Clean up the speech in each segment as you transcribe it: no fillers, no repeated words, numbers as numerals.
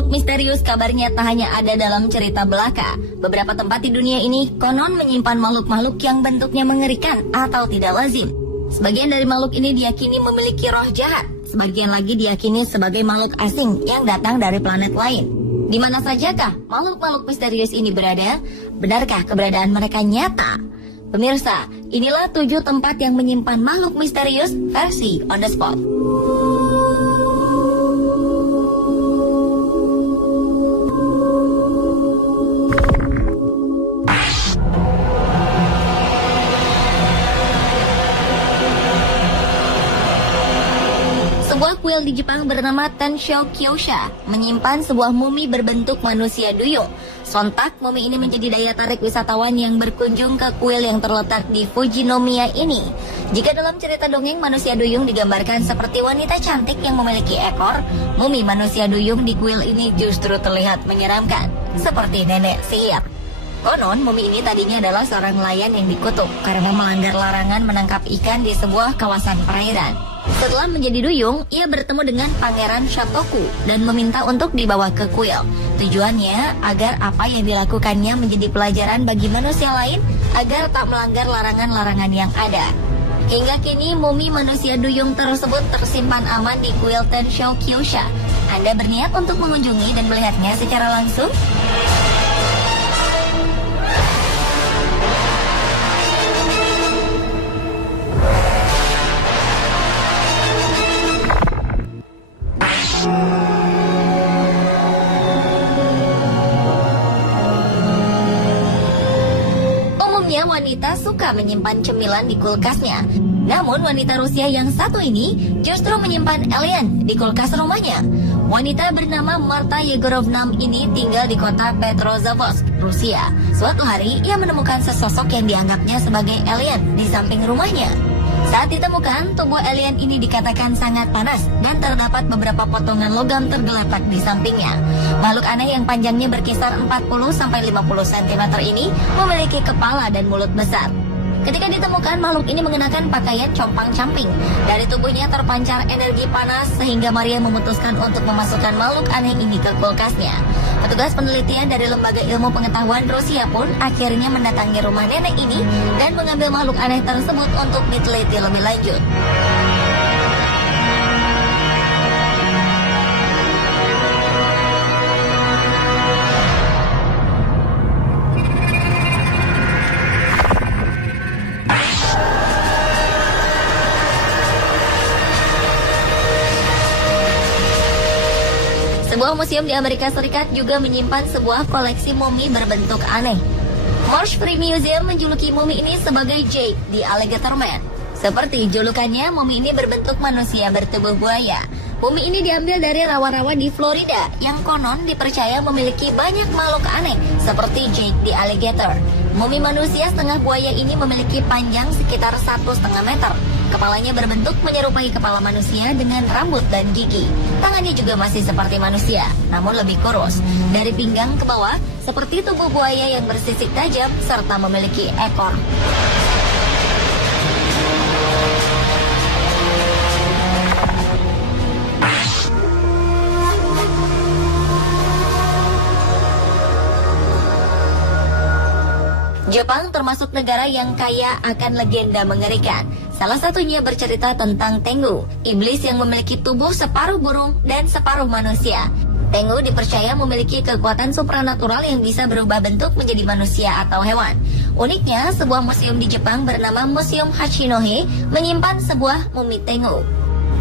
makhluk misterius kabarnya tak hanya ada dalam cerita belaka. Beberapa tempat di dunia ini konon menyimpan makhluk-makhluk yang bentuknya mengerikan atau tidak lazim. Sebagian dari makhluk ini diyakini memiliki roh jahat. Sebagian lagi diyakini sebagai makhluk asing yang datang dari planet lain. Di mana sajakah makhluk-makhluk misterius ini berada? Benarkah keberadaan mereka nyata? Pemirsa, inilah 7 tempat yang menyimpan makhluk misterius versi On The Spot. Sebuah kuil di Jepang bernama Tensho Kyosha menyimpan sebuah mumi berbentuk manusia duyung. Sontak, mumi ini menjadi daya tarik wisatawan yang berkunjung ke kuil yang terletak di Fujinomiya ini. Jika dalam cerita dongeng manusia duyung digambarkan seperti wanita cantik yang memiliki ekor, mumi manusia duyung di kuil ini justru terlihat menyeramkan, seperti nenek sihir. Konon, mumi ini tadinya adalah seorang nelayan yang dikutuk karena melanggar larangan menangkap ikan di sebuah kawasan perairan. Setelah menjadi duyung, ia bertemu dengan Pangeran Shotoku dan meminta untuk dibawa ke kuil. Tujuannya agar apa yang dilakukannya menjadi pelajaran bagi manusia lain agar tak melanggar larangan-larangan yang ada. Hingga kini mumi manusia duyung tersebut tersimpan aman di kuil Tensho Kyosha. Anda berniat untuk mengunjungi dan melihatnya secara langsung? Wanita suka menyimpan cemilan di kulkasnya. Namun wanita Rusia yang satu ini justru menyimpan alien di kulkas rumahnya. Wanita bernama Marta Yegorovna ini tinggal di kota Petrozavodsk, Rusia. Suatu hari ia menemukan sesosok yang dianggapnya sebagai alien di samping rumahnya. Saat ditemukan, tubuh alien ini dikatakan sangat panas dan terdapat beberapa potongan logam tergeletak di sampingnya. Makhluk aneh yang panjangnya berkisar 40-50 cm ini memiliki kepala dan mulut besar. Ketika ditemukan, makhluk ini mengenakan pakaian compang-camping. Dari tubuhnya terpancar energi panas sehingga Maria memutuskan untuk memasukkan makhluk aneh ini ke kulkasnya. Petugas penelitian dari Lembaga Ilmu Pengetahuan Rusia pun akhirnya mendatangi rumah nenek ini dan mengambil makhluk aneh tersebut untuk diteliti lebih lanjut. Sebuah museum di Amerika Serikat juga menyimpan sebuah koleksi mumi berbentuk aneh. Marsh Free Museum menjuluki mumi ini sebagai Jake the Alligator Man. Seperti julukannya, mumi ini berbentuk manusia bertubuh buaya. Mumi ini diambil dari rawa-rawa di Florida yang konon dipercaya memiliki banyak makhluk aneh seperti Jake the Alligator. Mumi manusia setengah buaya ini memiliki panjang sekitar 1,5 meter. Kepalanya berbentuk menyerupai kepala manusia dengan rambut dan gigi. Tangannya juga masih seperti manusia, namun lebih kurus. Dari pinggang ke bawah, seperti tubuh buaya yang bersisik tajam serta memiliki ekor. Jepang termasuk negara yang kaya akan legenda mengerikan. Salah satunya bercerita tentang Tengu, iblis yang memiliki tubuh separuh burung dan separuh manusia. Tengu dipercaya memiliki kekuatan supranatural yang bisa berubah bentuk menjadi manusia atau hewan. Uniknya, sebuah museum di Jepang bernama Museum Hachinohe menyimpan sebuah mumi Tengu.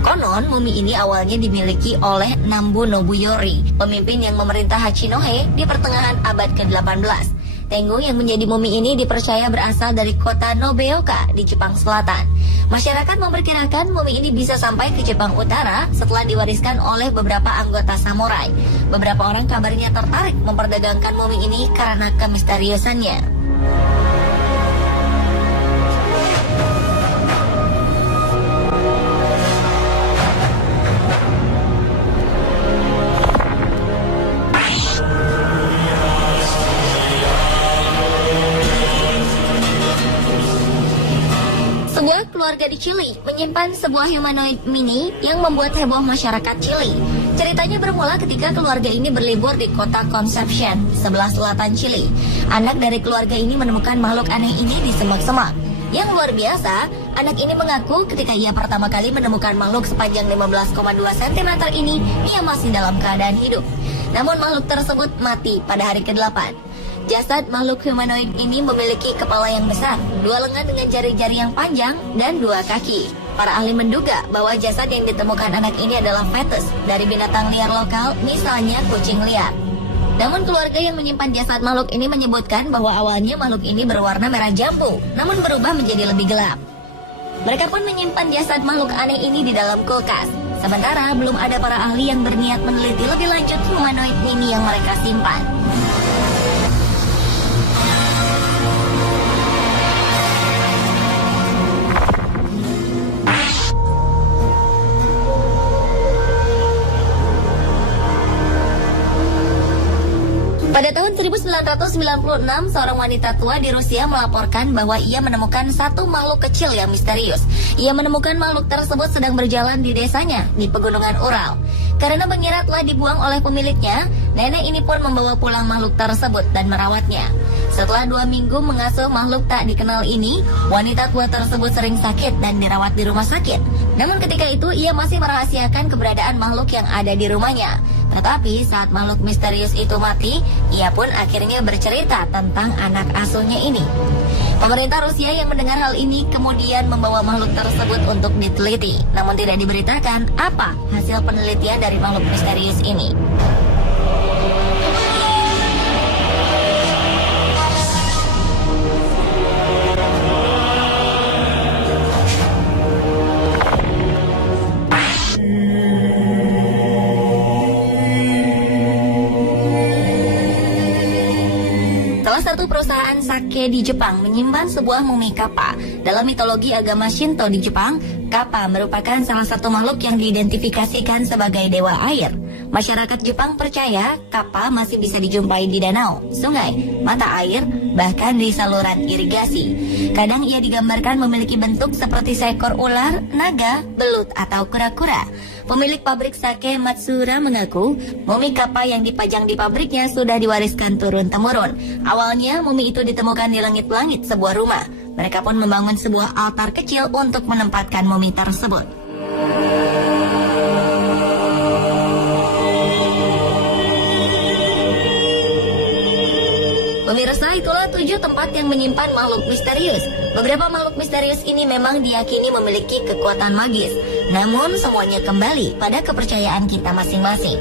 Konon, mumi ini awalnya dimiliki oleh Nambu Nobuyori, pemimpin yang memerintah Hachinohe di pertengahan abad ke-18. Tengu yang menjadi mumi ini dipercaya berasal dari kota Nobeoka di Jepang Selatan. Masyarakat memperkirakan mumi ini bisa sampai ke Jepang Utara setelah diwariskan oleh beberapa anggota samurai. Beberapa orang kabarnya tertarik memperdagangkan mumi ini karena kemisteriusannya. Keluarga di Chili menyimpan sebuah humanoid mini yang membuat heboh masyarakat Chili. Ceritanya bermula ketika keluarga ini berlibur di kota Concepcion, sebelah selatan Chili. Anak dari keluarga ini menemukan makhluk aneh ini di semak-semak. Yang luar biasa, anak ini mengaku ketika ia pertama kali menemukan makhluk sepanjang 15,2 cm ini, ia masih dalam keadaan hidup. Namun makhluk tersebut mati pada hari ke-8. Jasad makhluk humanoid ini memiliki kepala yang besar, 2 lengan dengan jari-jari yang panjang, dan 2 kaki. Para ahli menduga bahwa jasad yang ditemukan anak ini adalah fetus dari binatang liar lokal, misalnya kucing liar. Namun keluarga yang menyimpan jasad makhluk ini menyebutkan bahwa awalnya makhluk ini berwarna merah jambu, namun berubah menjadi lebih gelap. Mereka pun menyimpan jasad makhluk aneh ini di dalam kulkas. Sementara belum ada para ahli yang berniat meneliti lebih lanjut humanoid ini yang mereka simpan. Pada tahun 1996, seorang wanita tua di Rusia melaporkan bahwa ia menemukan satu makhluk kecil yang misterius. Ia menemukan makhluk tersebut sedang berjalan di desanya, di pegunungan Ural. Karena mengira telah dibuang oleh pemiliknya, nenek ini pun membawa pulang makhluk tersebut dan merawatnya. Setelah 2 minggu mengasuh makhluk tak dikenal ini, wanita tua tersebut sering sakit dan dirawat di rumah sakit. Namun ketika itu, ia masih merahasiakan keberadaan makhluk yang ada di rumahnya. Tetapi saat makhluk misterius itu mati, ia pun akhirnya bercerita tentang anak asuhnya ini. Pemerintah Rusia yang mendengar hal ini kemudian membawa makhluk tersebut untuk diteliti. Namun tidak diberitakan apa hasil penelitian dari makhluk misterius ini. Salah satu perusahaan sake di Jepang menyimpan sebuah mumi kappa. Dalam mitologi agama Shinto di Jepang, kappa merupakan salah satu makhluk yang diidentifikasikan sebagai dewa air. Masyarakat Jepang percaya kappa masih bisa dijumpai di danau, sungai, mata air, bahkan di saluran irigasi. Kadang ia digambarkan memiliki bentuk seperti seekor ular, naga, belut, atau kura-kura. Pemilik pabrik sake Matsura mengaku mumi kappa yang dipajang di pabriknya sudah diwariskan turun-temurun. Awalnya mumi itu ditemukan di langit-langit sebuah rumah. Mereka pun membangun sebuah altar kecil untuk menempatkan mumi tersebut. Pemirsa, itulah 7 tempat yang menyimpan makhluk misterius. Beberapa makhluk misterius ini memang diyakini memiliki kekuatan magis. Namun semuanya kembali pada kepercayaan kita masing-masing.